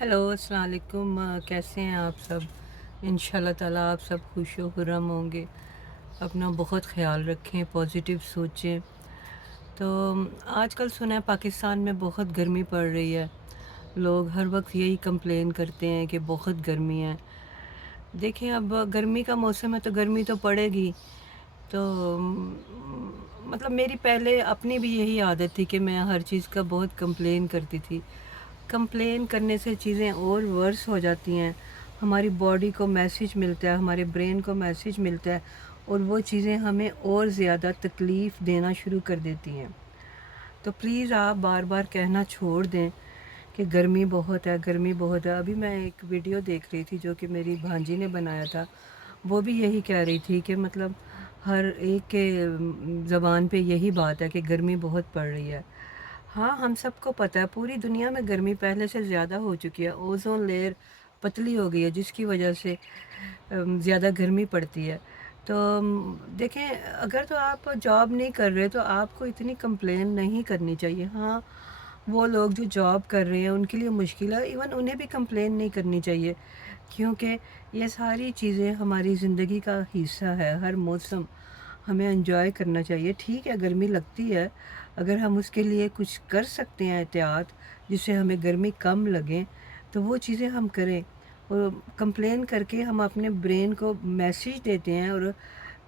Hello अस्सलाम वालेकुम। कैसे हैं आप सब? इंशाल्लाह ताला आप सब खुश व खुर्रम होंगे। अपना बहुत ख्याल रखें, पॉजिटिव सोचें। तो आजकल सुना है पाकिस्तान में बहुत गर्मी पड़ रही है। लोग हर वक्त यही कंप्लेन करते हैं कि बहुत गर्मी है। देखिए, अब गर्मी का मौसम है तो गर्मी तो पड़ेगी। तो मतलब मेरी पहले अपनी भी यही आदत थी कि मैं हर चीज़ का बहुत कंप्लेन करती थी। कंप्लेन करने से चीज़ें और वर्स हो जाती हैं। हमारी बॉडी को मैसेज मिलता है, हमारे ब्रेन को मैसेज मिलता है और वो चीज़ें हमें और ज़्यादा तकलीफ़ देना शुरू कर देती हैं। तो प्लीज़ आप बार-बार कहना छोड़ दें कि गर्मी बहुत है, गर्मी बहुत है। अभी मैं एक वीडियो देख रही थी जो कि मेरी भांजी ने बनाया था। वो भी यही कह रही थी कि मतलब हर एक के ज़बान पे यही बात है कि गर्मी बहुत पड़ रही है। हाँ, हम सबको पता है पूरी दुनिया में गर्मी पहले से ज़्यादा हो चुकी है। ओज़ोन लेयर पतली हो गई है जिसकी वजह से ज़्यादा गर्मी पड़ती है। तो देखें, अगर तो आप जॉब नहीं कर रहे तो आपको इतनी कंप्लेन नहीं करनी चाहिए। हाँ, वो लोग जो जॉब कर रहे हैं उनके लिए मुश्किल है, इवन उन्हें भी कंप्लेन नहीं करनी चाहिए क्योंकि ये सारी चीज़ें हमारी ज़िंदगी का हिस्सा है। हर मौसम हमें एन्जॉय करना चाहिए। ठीक है, गर्मी लगती है, अगर हम उसके लिए कुछ कर सकते हैं एहतियात जिससे हमें गर्मी कम लगे तो वो चीज़ें हम करें। और कंप्लेन करके हम अपने ब्रेन को मैसेज देते हैं और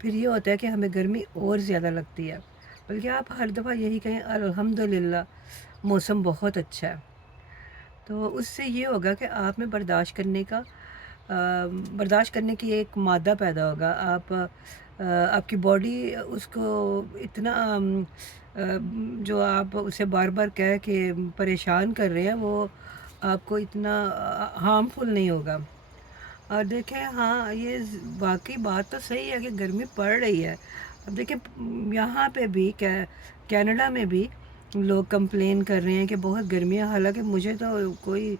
फिर ये होता है कि हमें गर्मी और ज़्यादा लगती है। बल्कि आप हर दफ़ा यही कहें अल्हम्दुलिल्लाह मौसम बहुत अच्छा है। तो उससे ये होगा कि आप में बर्दाश्त करने की एक मादा पैदा होगा। आपकी बॉडी उसको इतना जो आप उसे बार-बार कह के परेशान कर रहे हैं वो आपको इतना हार्मफुल नहीं होगा। और देखें, हाँ, ये वाक़ई बात तो सही है कि गर्मी पड़ रही है। अब देखिए, यहाँ पे भी कनाडा में भी लोग कंप्लेन कर रहे हैं कि बहुत गर्मी है। हालाँकि मुझे तो कोई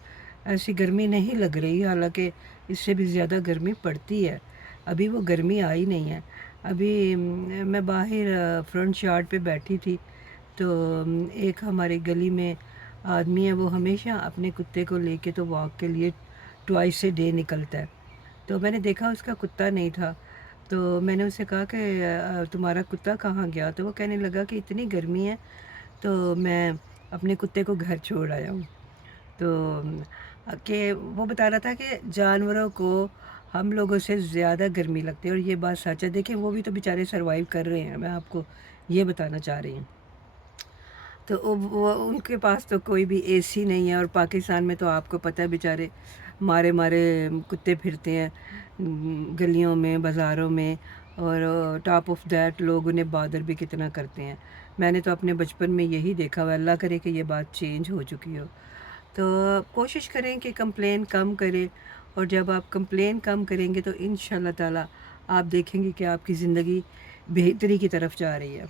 ऐसी गर्मी नहीं लग रही, हालाँकि इससे भी ज़्यादा गर्मी पड़ती है। अभी वो गर्मी आई नहीं है। अभी मैं बाहर फ्रंट यार्ड पे बैठी थी तो एक हमारी गली में आदमी है, वो हमेशा अपने कुत्ते को लेके तो वॉक के लिए ट्वाइस अ डे निकलता है। तो मैंने देखा उसका कुत्ता नहीं था, तो मैंने उससे कहा कि तुम्हारा कुत्ता कहाँ गया? तो वो कहने लगा कि इतनी गर्मी है, तो मैं अपने कुत्ते को घर छोड़ आया हूँ। तो कि वो बता रहा था कि जानवरों को हम लोगों से ज़्यादा गर्मी लगती है और ये बात सच है। देखिए, वो भी तो बेचारे सर्वाइव कर रहे हैं, मैं आपको ये बताना चाह रही हूँ। तो वो उनके पास तो कोई भी एसी नहीं है और पाकिस्तान में तो आपको पता है बेचारे मारे-मारे कुत्ते फिरते हैं गलियों में, बाज़ारों में। और टॉप ऑफ दैट लोग उन्हें बादर भी कितना करते हैं। मैंने तो अपने बचपन में यही देखा हुआ है, अल्लाह करे कि ये बात चेंज हो चुकी हो। तो कोशिश करें कि कंप्लेन कम करें और जब आप कंप्लेन कम करेंगे तो इंशाल्लाह ताला आप देखेंगे कि आपकी ज़िंदगी बेहतरी की तरफ जा रही है।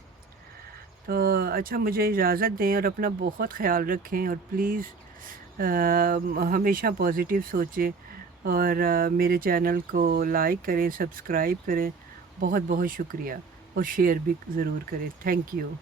तो अच्छा, मुझे इजाज़त दें और अपना बहुत ख़्याल रखें और प्लीज़ हमेशा पॉज़िटिव सोचें और मेरे चैनल को लाइक करें, सब्सक्राइब करें। बहुत-बहुत शुक्रिया और शेयर भी ज़रूर करें। Thank you.